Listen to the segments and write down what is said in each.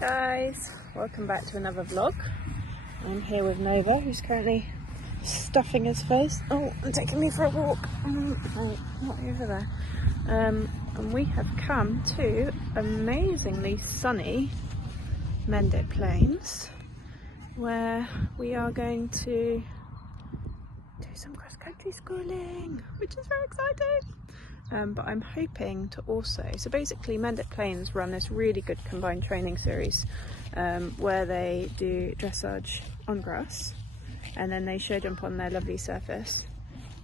Guys, welcome back to another vlog. I'm here with Nova, who's currently stuffing his face. Oh, and taking me for a walk. No, not over there. And we have come to amazingly sunny Mendip Plains, where we are going to do some cross-country schooling, which is very exciting. But I'm hoping to also, so basically Mendip Plains run this really good combined training series where they do dressage on grass and then they show jump on their lovely surface,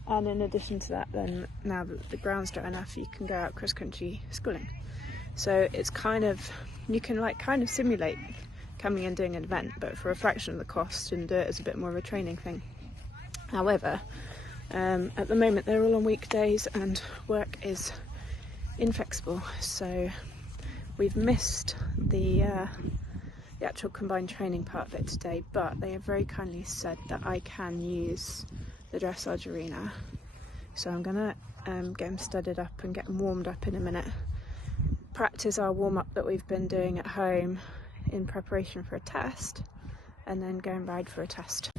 and in addition to that, then now that the ground's dry enough, you can go out cross-country schooling. So it's kind of, you can like kind of simulate coming and doing an event, but for a fraction of the cost, and do it as a bit more of a training thing. However, at the moment they're all on weekdays and work is inflexible, so we've missed the actual combined training part of it today, but they have very kindly said that I can use the dressage arena, so I'm gonna get them studded up and get them warmed up in a minute, practice our warm-up that we've been doing at home in preparation for a test, and then go and ride for a test.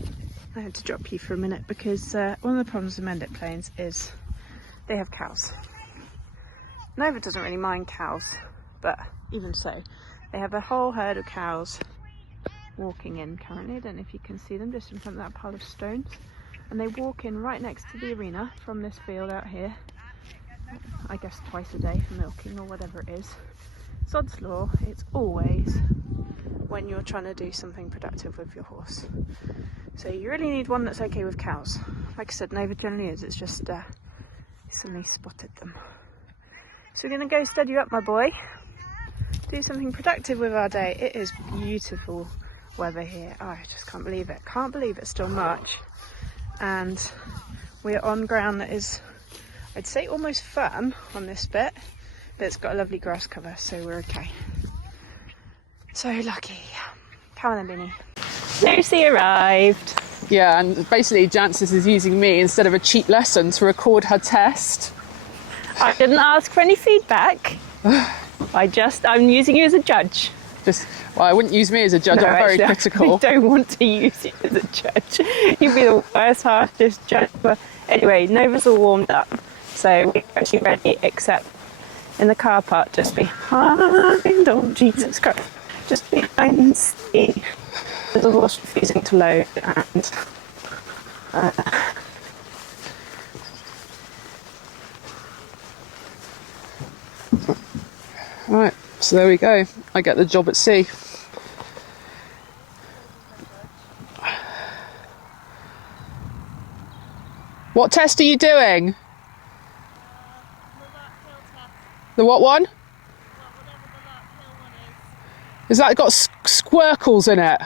I had to drop you for a minute because one of the problems with Mendip Plains is they have cows. Nova doesn't really mind cows, but even so, they have a whole herd of cows walking in currently. I don't know if you can see them just in front of that pile of stones. And they walk in right next to the arena from this field out here, I guess twice a day for milking or whatever it is. Sod's law, it's always when you're trying to do something productive with your horse. So you really need one that's okay with cows. Like I said, Nova generally is, it's just suddenly spotted them. So we're going to go study you up, my boy. Do something productive with our day. It is beautiful weather here. Oh, I just can't believe it. Can't believe it's still March. And we're on ground that is, I'd say, almost firm on this bit, but it's got a lovely grass cover, so we're okay. So lucky. Come on then, Binny. Lucy arrived. Yeah, and basically Jancis is using me instead of a cheap lesson to record her test. I didn't ask for any feedback. I'm using you as a judge. Well, I wouldn't use me as a judge, No, I'm very actually, critical. I don't want to use you as a judge. You'd be the worst, harshest judge. But anyway, Nova's all warmed up, so we're actually ready, except in the car park, just behind, oh Jesus Christ, just behind Steve. The horse refusing to load, and Right, so there we go. I get the job at sea. What test are you doing? The what one? Is that got squircles in it?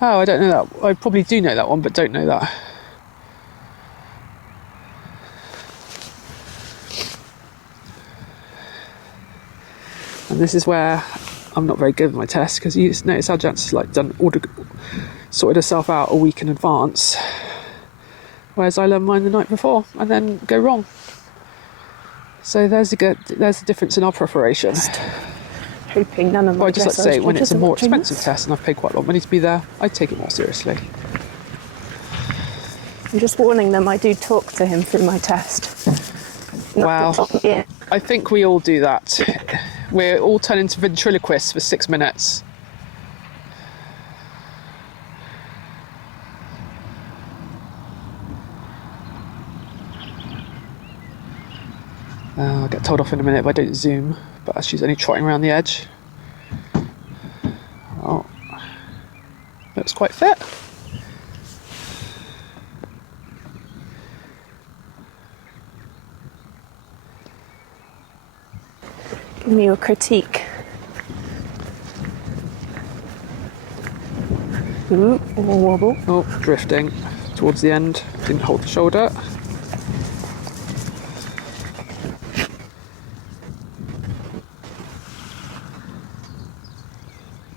Oh, I don't know that. I probably do know that one, but don't know that. And this is where I'm not very good with my test, because you notice how Jancis like sorted herself out a week in advance, whereas I learn mine the night before and then go wrong. So there's the difference in our preparation. hoping none of my I'd just like to say, when it's a more expensive test and I've paid quite a lot of money to be there, I take it more seriously. I'm just warning them, I do talk to him through my test. Wow. I think we all do that. We're all turning into ventriloquists for 6 minutes. I'll get told off in a minute if I don't zoom, but she's only trotting around the edge. Oh, looks quite fit. Give me your critique. Ooh, wobble. Oh, drifting towards the end. Didn't hold the shoulder.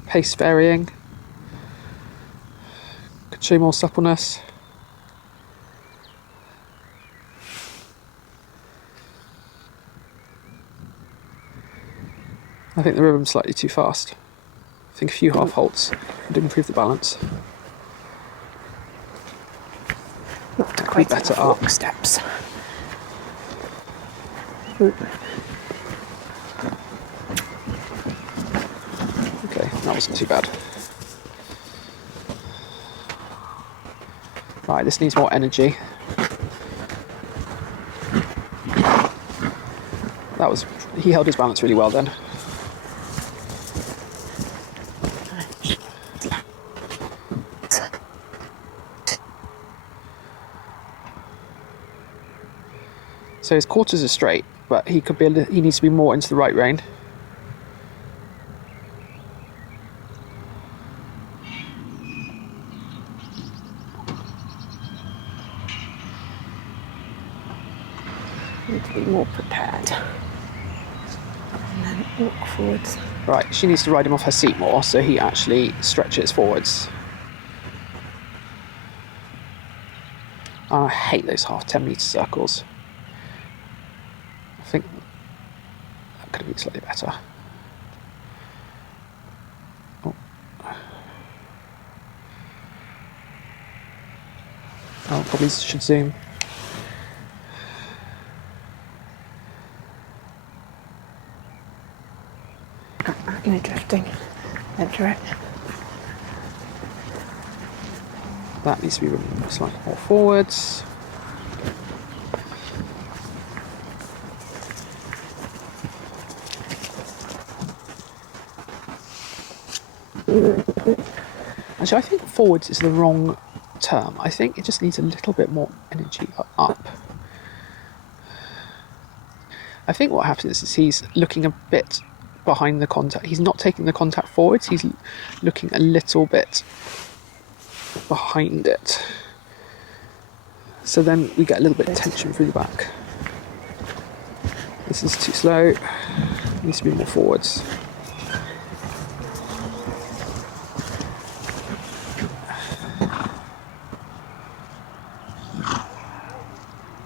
Pace varying. Could show more suppleness. I think the rhythm's slightly too fast. I think a few half halts would improve the balance. Not quite better enough up. walk steps. Ooh. Okay, that wasn't too bad. Right, this needs more energy. He held his balance really well then. So his quarters are straight, but he needs to be more into the right rein. Need to be more prepared. And then walk forwards. Right, she needs to ride him off her seat more so he actually stretches forwards. I hate those half 10-metre circles. I think that could have been slightly better. Oh, probably should zoom. No drifting. Enter it. That needs to be slightly more forwards. Actually, I think forwards is the wrong term. I think it just needs a little bit more energy up. I think what happens is he's looking a bit behind the contact. He's not taking the contact forwards, he's looking a little bit behind it. So then we get a little bit of tension through the back. This is too slow, needs to be more forwards.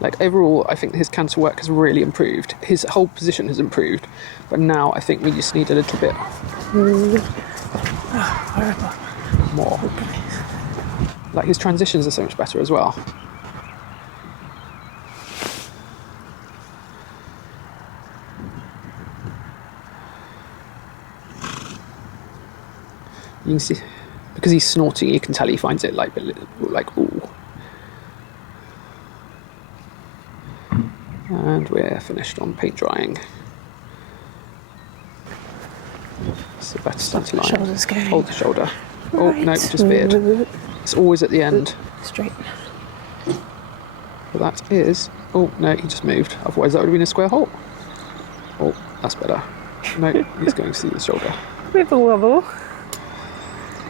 Like overall, I think his canter work has really improved. His whole position has improved, but now I think we just need a little bit more. Like his transitions are so much better as well. You can see, because he's snorting, you can tell he finds it like ooh. And we're finished on paint drying. So better center line. Shoulders going. Hold the shoulder. Right. Oh no, just veered. It's always at the end. Straight. But that is. Oh no, he just moved. Otherwise that would have been a square hole. Oh, that's better. No, he's going to see the shoulder. Wibble wobble.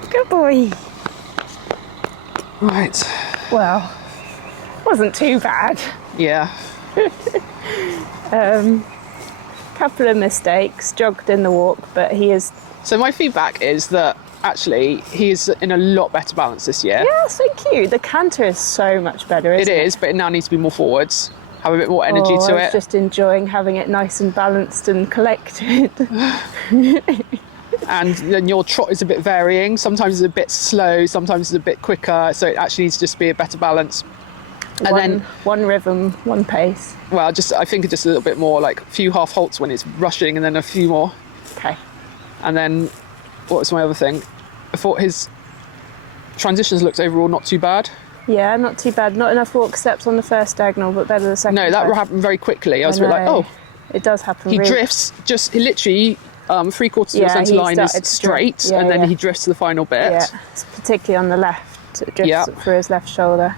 Good boy. Right. Well, wasn't too bad. Yeah. Couple of mistakes, jogged in the walk, but he is. So my feedback is that actually he is in a lot better balance this year. Yeah, so cute. The canter is so much better, isn't it? It is, but it now needs to be more forwards. Have a bit more energy to I was it. just enjoying having it nice and balanced and collected. And then your trot is a bit varying. Sometimes it's a bit slow, sometimes it's a bit quicker. So it actually needs to just be a better balance. And then one rhythm, one pace. Well, I think just a little bit more, like a few half halts when it's rushing, and then a few more. Okay. And then, what was my other thing? I thought his transitions looked overall not too bad. Yeah, not too bad. Not enough walk steps on the first diagonal, but better the second. No, that time. happened very quickly. I was a bit like, oh. It does happen. He really. drifts, just literally 3/4 of the centre line is straight, and then he drifts to the final bit. Yeah, it's particularly on the left. It drifts through his left shoulder.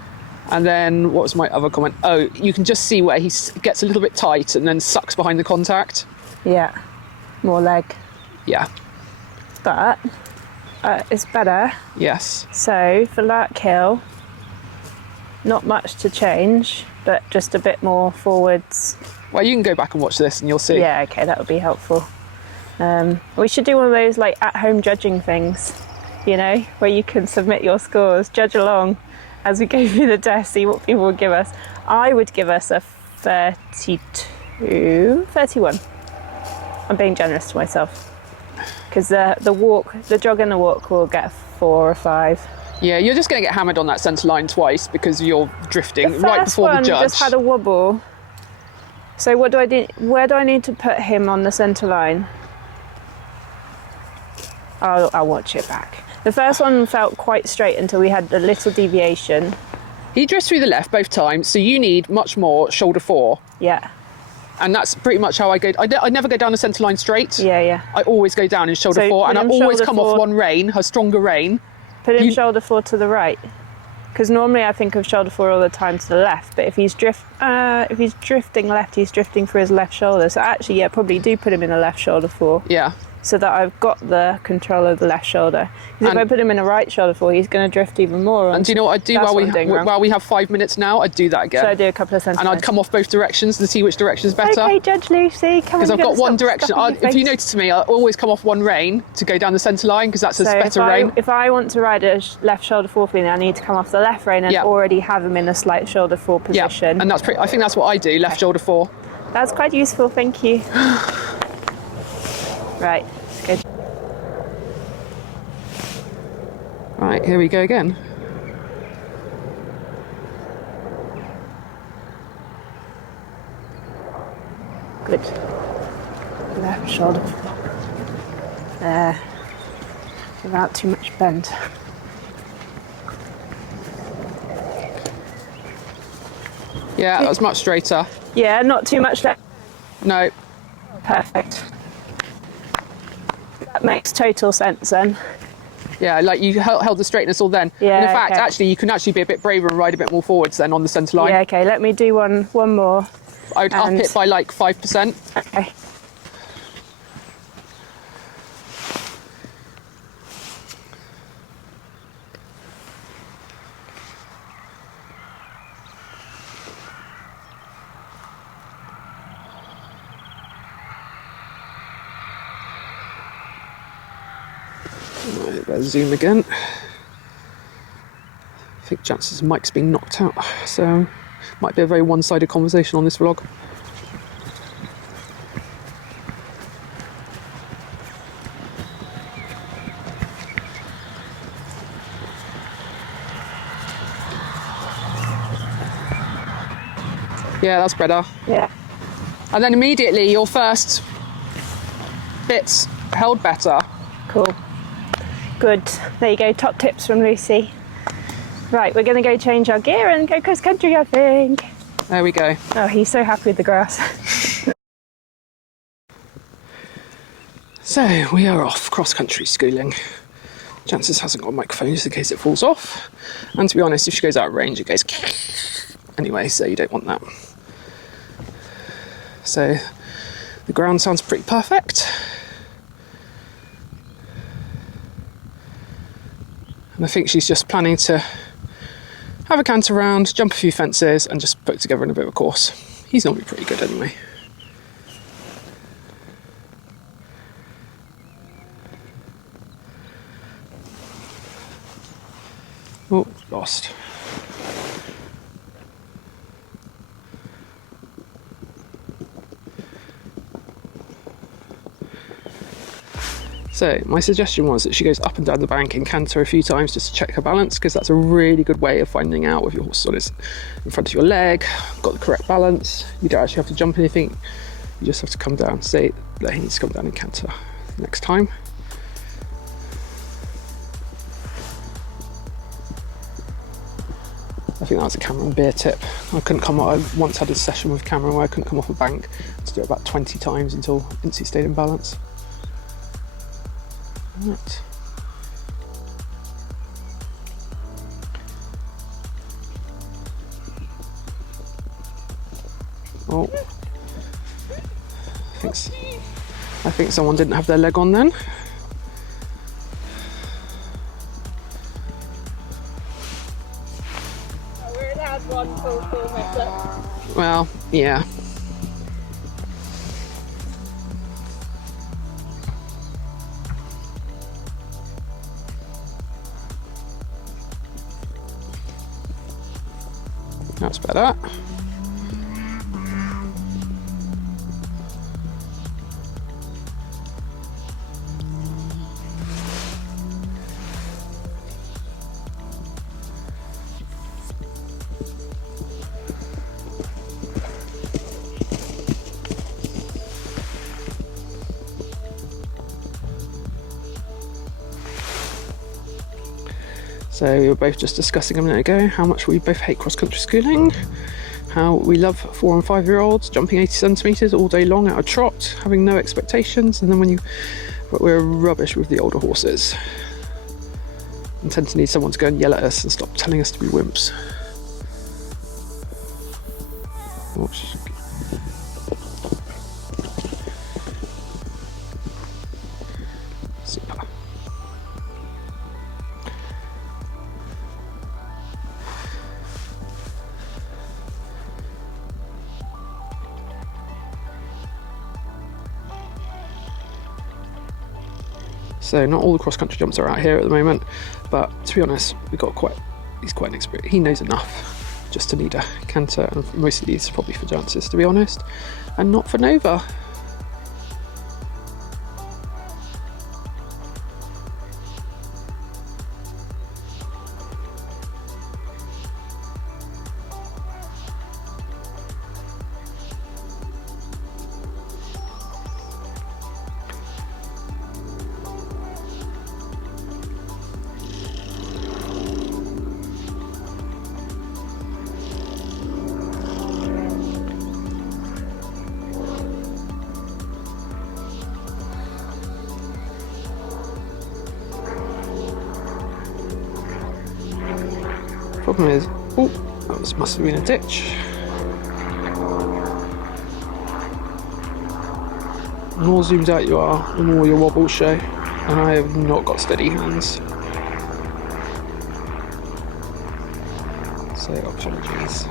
And then, what was my other comment? Oh, you can just see where he gets a little bit tight and then sucks behind the contact. Yeah, more leg. Yeah. But it's better. Yes. So for Larkhill, not much to change, but just a bit more forwards. Well, you can go back and watch this and you'll see. Yeah, okay, that would be helpful. We should do one of those like at-home judging things, you know, where you can submit your scores, judge along as we go through the test, see what people would give us. I would give us a 31. I'm being generous to myself. because the jog and the walk will get 4 or 5. Yeah, you're just going to get hammered on that centre line twice because you're drifting right before the judge. Just had a wobble. So what do I do? Where do I need to put him on the centre line? I'll watch it back. The first one felt quite straight until we had a little deviation. He drifts through the left both times, so you need much more shoulder 4. Yeah. And that's pretty much how I go. I never go down the centre line straight. Yeah. I always go down in shoulder 4, and I always come off one rein, a stronger rein. Put him shoulder 4 to the right, because normally I think of shoulder 4 all the time to the left. But if he's drifting left, he's drifting for his left shoulder. So actually, yeah, probably do put him in the left shoulder 4. Yeah. So that I've got the control of the left shoulder. Because if I put him in a right shoulder 4, he's going to drift even more. And do you know what I'd do while we have 5 minutes now? I'd do that again. So I'd do a couple of centre and I'd come off both directions to see which direction is better. Okay, Judge Lucy, come on. Because I've got one direction. If you notice me, I always come off one rein to go down the centre line because that's a better rein. If I want to ride a left shoulder 4 feeling, I need to come off the left rein and already have him in a slight shoulder 4 position. Yeah, and I think that's what I do, left shoulder 4. That's quite useful, thank you. Right, good. Right, here we go again. Good. Left shoulder. There. Without too much bend. Yeah, that was much straighter. Yeah, not too much left. No. Perfect. That makes total sense then. Yeah, like you held the straightness all then. Yeah, and in fact, actually, you can actually be a bit braver and ride a bit more forwards then on the centre line. Yeah, okay, let me do one more. I would up it by like 5%. Okay. Right, there's zoom again. I think Jancis' mic's been knocked out, so might be a very one-sided conversation on this vlog. Yeah, that's better. Yeah. And then immediately your first bits held better. Cool. Good. There you go, top tips from Lucy. Right, we're going to go change our gear and go cross country, I think. There we go. Oh, he's so happy with the grass. So we are off cross country schooling. Jancis hasn't got a microphone just in case it falls off. And to be honest, if she goes out of range, it goes anyway, so you don't want that. So the ground sounds pretty perfect. And I think she's just planning to have a canter round, jump a few fences and just put together in a bit of a course. He's normally pretty good anyway. Oh, lost. So my suggestion was that she goes up and down the bank and canter a few times just to check her balance, because that's a really good way of finding out if your horse is in front of your leg, got the correct balance. You don't actually have to jump anything, you just have to come down, say that he needs to come down and canter next time. I think that was a Cameron Beer tip. I once had a session with Cameron where I couldn't come off a bank to do it about 20 times until Incy stayed in balance. Right. Oh, I think someone didn't have their leg on then. Oh, we're allowed one full mess-up. Well, yeah. That's better. So we were both just discussing a minute ago how much we both hate cross-country schooling, how we love 4 and 5 year olds jumping 80 centimetres all day long at a trot, having no expectations, and then but we're rubbish with the older horses and tend to need someone to go and yell at us and stop telling us to be wimps. Super. So not all the cross-country jumps are out here at the moment, but to be honest, he's quite an expert. He knows enough just to need a canter, and most of these are probably for Jancis, to be honest, and not for Nova. Problem is, oh, that must have been a ditch. The more zoomed out you are, the more your wobbles show, and I have not got steady hands. So apologies.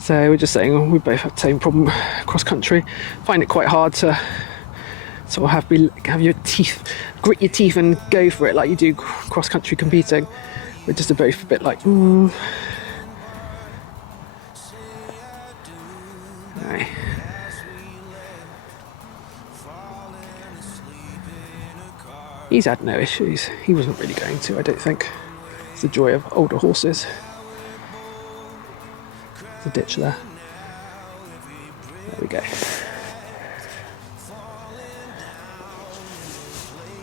So we're just saying we both have the same problem cross country. Find it quite hard to sort of have your teeth, grit your teeth and go for it like you do cross country competing. We're just both a bit like, Right. He's had no issues. He wasn't really going to, I don't think. It's the joy of older horses. The ditch there. There we go.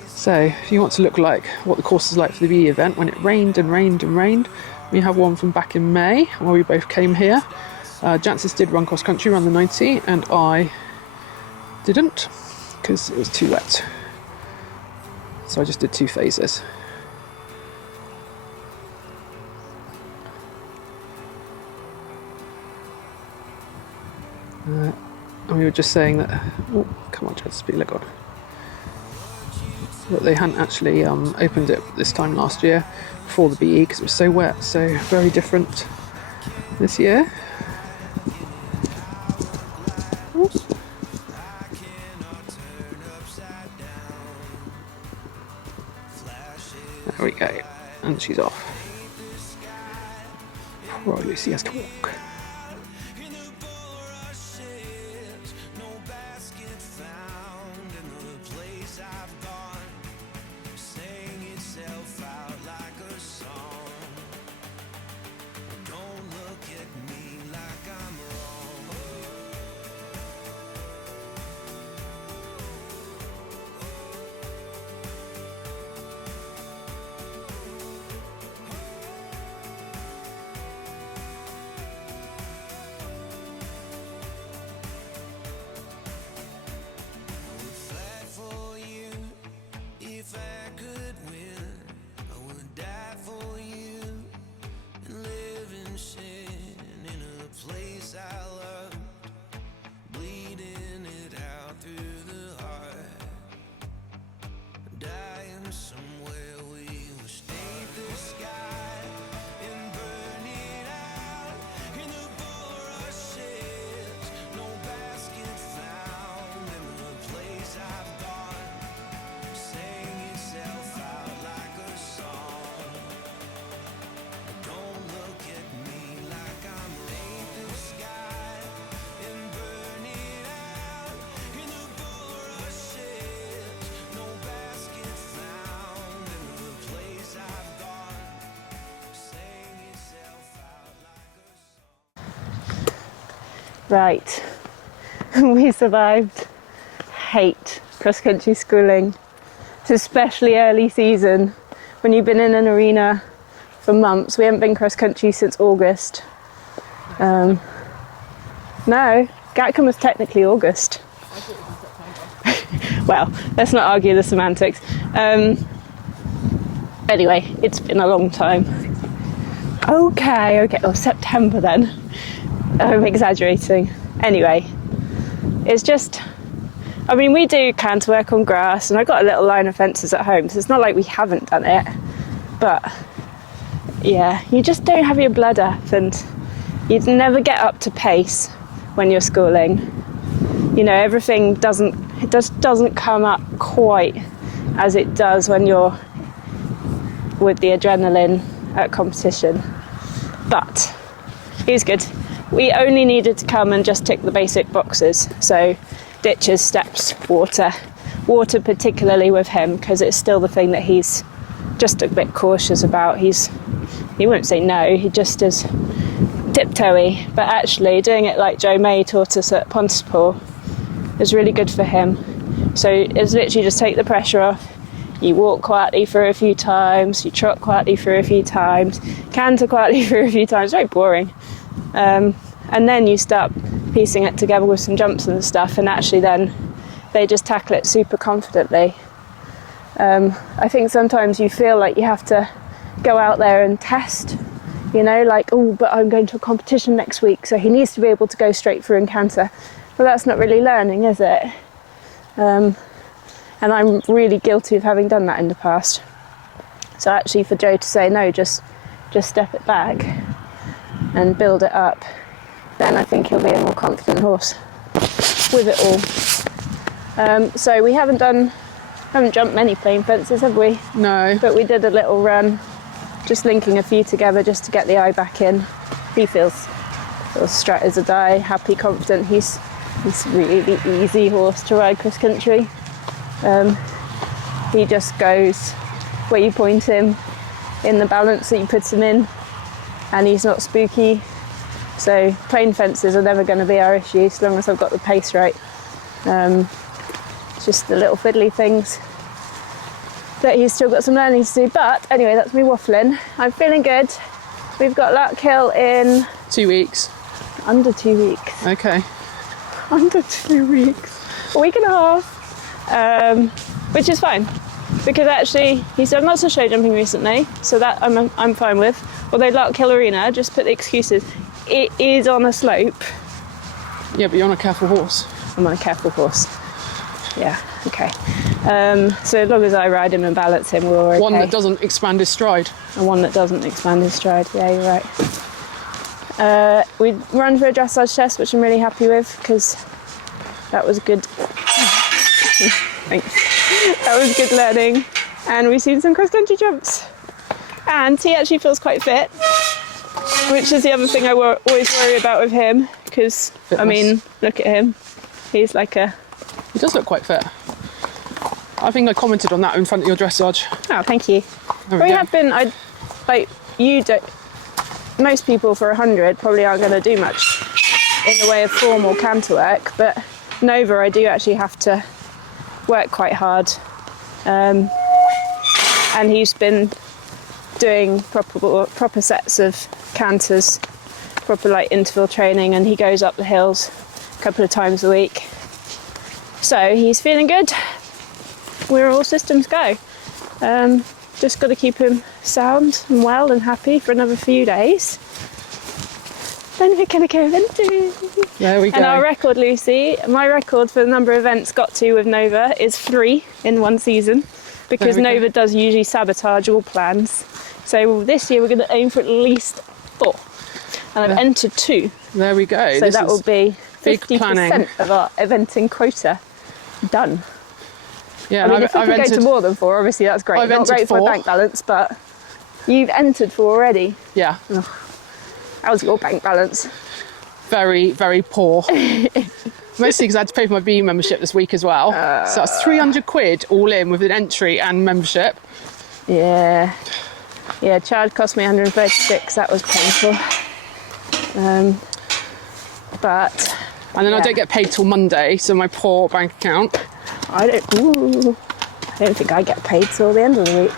So, if you want to look like what the course is like for the BE event, when it rained and rained and rained, we have one from back in May, where we both came here. Jancis did run cross country, run the 90, and I didn't, because it was too wet. So I just did 2 phases. And we were just saying that, oh, come on, Jancis, put your leg on. That they hadn't actually opened it this time last year before the BE because it was so wet, so very different this year. Oops. There we go, and she's off. Poor old Lucy has to walk. Right. We survived. Hate cross-country schooling. It's especially early season when you've been in an arena for months. We haven't been cross-country since August. No, Gatcombe was technically August. Well, let's not argue the semantics. Anyway, it's been a long time. Okay, oh, September then. I'm exaggerating. Anyway, it's just, I mean, we do canter work on grass, and I've got a little line of fences at home, so it's not like we haven't done it. But yeah, you just don't have your blood up, and you never get up to pace when you're schooling. You know, everything doesn't come up quite as it does when you're with the adrenaline at competition. But it was good. We only needed to come and just tick the basic boxes. So ditches, steps, water particularly with him, because it's still the thing that he's just a bit cautious about. He won't say no, he just is tiptoey, but actually doing it like Joe May taught us at Pontypool is really good for him. So it's literally just take the pressure off. You walk quietly for a few times, you trot quietly for a few times, canter quietly for a few times. Very boring. And then you start piecing it together with some jumps and stuff, and actually then they just tackle it super confidently. I think sometimes you feel like you have to go out there and test, you know, like, oh, but I'm going to a competition next week, so he needs to be able to go straight through and canter. Well, that's not really learning, is it? And I'm really guilty of having done that in the past. So actually for Joe to say, no, just step it back and build it up, then I think he'll be a more confident horse with it all. So we haven't jumped many plain fences, have we? No. But we did a little run, just linking a few together just to get the eye back in. He feels straight as a die, happy, confident. He's really easy horse to ride cross country. He just goes where you point him in the balance that you put him in, and he's not spooky. So plain fences are never going to be our issue as long as I've got the pace right. It's just the little fiddly things that he's still got some learning to do. But anyway, that's me waffling. I'm feeling good. We've got Larkhill in 2 weeks. under 2 weeks. Okay. Under 2 weeks. A week and a half. Which is fine, because actually he's done lots of show jumping recently, so that I'm fine with. Although Larkhill Arena, just put the excuses, it is on a slope. Yeah, but you're on a careful horse. I'm on a careful horse. Yeah, okay. So as long as I ride him and balance him, we're all okay. One that doesn't expand his stride. And one that doesn't expand his stride, yeah, you're right. We run for a dressage test, which I'm really happy with, because that was good. Thanks. That was good learning, and we've seen some cross-country jumps, and he actually feels quite fit, which is the other thing I always worry about with him, because I mean, look at him, he's like he does look quite fit. I think I commented on that in front of your dressage. Oh, thank you. We have been, most people for 100 probably aren't going to do much in the way of formal canter work, but Nova I do actually have to work quite hard, and he's been doing proper sets of canters, proper like interval training, and he goes up the hills a couple of times a week, so he's feeling good. We're all systems go. Just got to keep him sound and well and happy for another few days, then we're going to go eventing. There we go. And our record, Lucy, my record for the number of events got to with Nova is 3 in one season, because Nova does usually sabotage all plans. So this year we're going to aim for at least 4. And I've entered 2. There we go. So that will be big 50% planning of our eventing quota done. Yeah, I mean, if we could go to more than 4, obviously that's great. Not great for my bank balance, but you've entered 4 already. Yeah. Ugh. How's your bank balance? Very, very poor. Mostly because I had to pay for my BE membership this week as well. So that's 300 quid all in with an entry and membership. Yeah. Yeah, Chard cost me 136. That was painful. But And then I yeah. don't get paid till Monday, so my poor bank account. I don't think I get paid till the end of the week.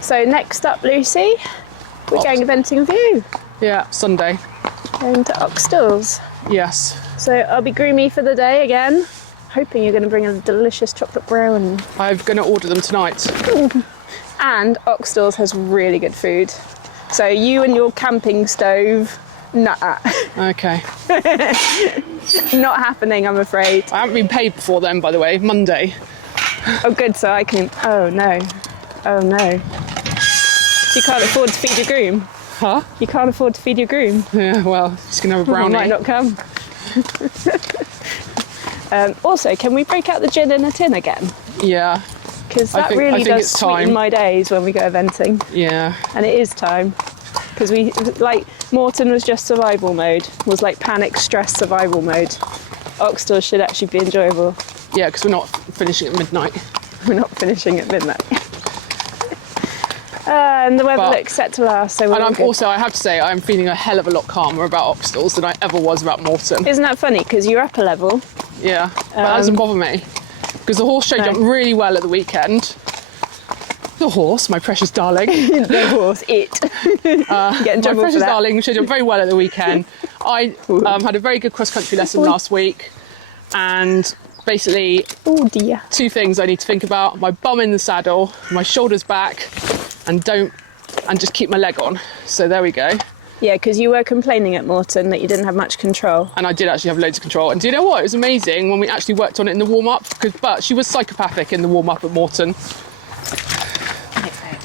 So next up, Lucy, we're going eventing with you. Yeah, Sunday. Going to Oxtalls. Yes. So I'll be groomy for the day again. Hoping you're going to bring a delicious chocolate brownie. I'm going to order them tonight. And Oxtalls has really good food. So you and your camping stove, nah. Okay. Not happening, I'm afraid. I haven't been paid before then, by the way. Monday. Oh, good, so I can... Oh, no. Oh, no. You can't afford to feed your groom. Huh? You can't afford to feed your groom. Yeah, well, just going to have a brownie. Might not come. Also, can we break out the gin in a tin again? Yeah. Because I that think really does it's time. sweeten my days when we go eventing. Yeah. And it is time. Because we, like, Morton was just survival mode. Was like panic, stress, survival mode. Oxtalls should actually be enjoyable. Yeah, because we're not finishing at midnight. We're not finishing at midnight. And the weather looks set to last, so we're And all I'm good. also, I have to say, I'm feeling a hell of a lot calmer about Oxtalls than I ever was about Morton. Isn't that funny? Because you're up a level. Yeah, but that doesn't bother me. Because the horse show jumped really well at the weekend. The horse, my precious darling. The horse, it. Getting My trouble for precious that. darling showed jumped very well at the weekend. I had a very good cross-country lesson last week. And basically, Oh dear. two things I need to think about. My bum in the saddle, my shoulders back, and just keep my leg on. So there we go. Yeah, because you were complaining at Morton that you didn't have much control. And I did actually have loads of control. And do you know what? It was amazing when we actually worked on it in the warm-up. But she was psychopathic in the warm-up at Morton.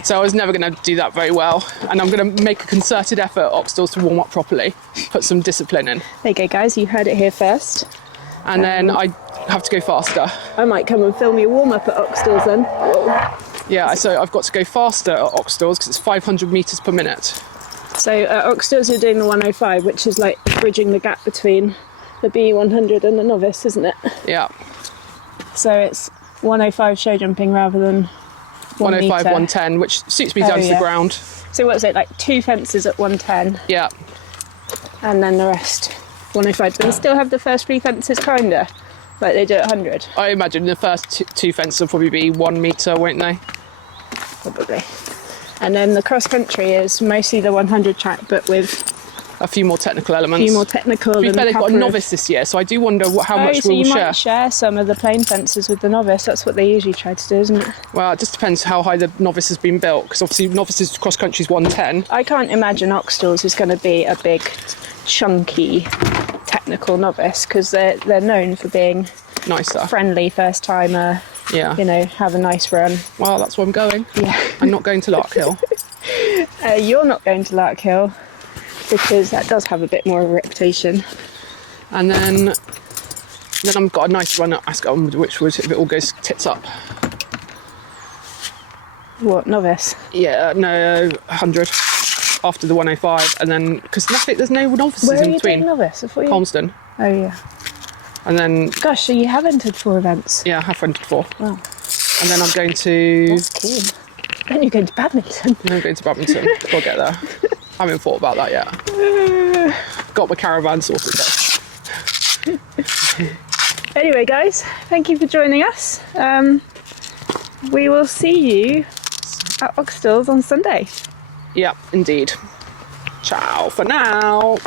So I was never going to do that very well. And I'm going to make a concerted effort at Oxtalls to warm up properly. Put some discipline in. There you go, guys. You heard it here first. And then I have to go faster. I might come and film your warm-up at Oxtalls then. Yeah, so I've got to go faster at Oxtalls because it's 500 metres per minute. So at Oxtalls you're doing the 105, which is like bridging the gap between the BE100 and the Novice, isn't it? Yeah. So it's 105 show jumping rather than 105, metre. 110, which suits me down to the ground. So what's it, like 2 fences at 110 Yeah. and then the rest 105. Do they still have the first 3 fences kinda? Like they do at 100? I imagine the first two fences will probably be 1 metre, won't they? Probably. And then the cross country is mostly the 100 track, but with A few more technical elements. a few more technical. To be than fair, a they've got a couple of- novice this year, so I do wonder how much so we'll you share. might share some of the plain fences with the Novice. That's what they usually try to do, isn't it? Well, it just depends how high the novice has been built, because obviously novice's cross country is 110. I can't imagine Oxtalls is going to be a big, chunky, technical novice because they're known for being Nicer. friendly first timer. Yeah. You know, have a nice run. Well, that's where I'm going. Yeah. I'm not going to Larkhill. You're not going to Larkhill because that does have a bit more of a reputation. And then I've got a nice run at Ascott and Wychwood if it all goes tits up. What, Novice? Yeah, no, 100 after the 105, and then because there's no novices Where are in you doing between. Novice? I thought you... Calmsden, Oh, yeah. and then Gosh, so you have entered 4 events. yeah, I have rented 4, Wow. and then I'm going to That's cool. Then you're going to Badminton. I'm going to Badminton. We'll get there. I haven't thought about that yet. Got my caravan sorted though. Anyway, guys, thank you for joining us. We will see you at Oxtalls on Sunday. Yep, indeed. Ciao for now.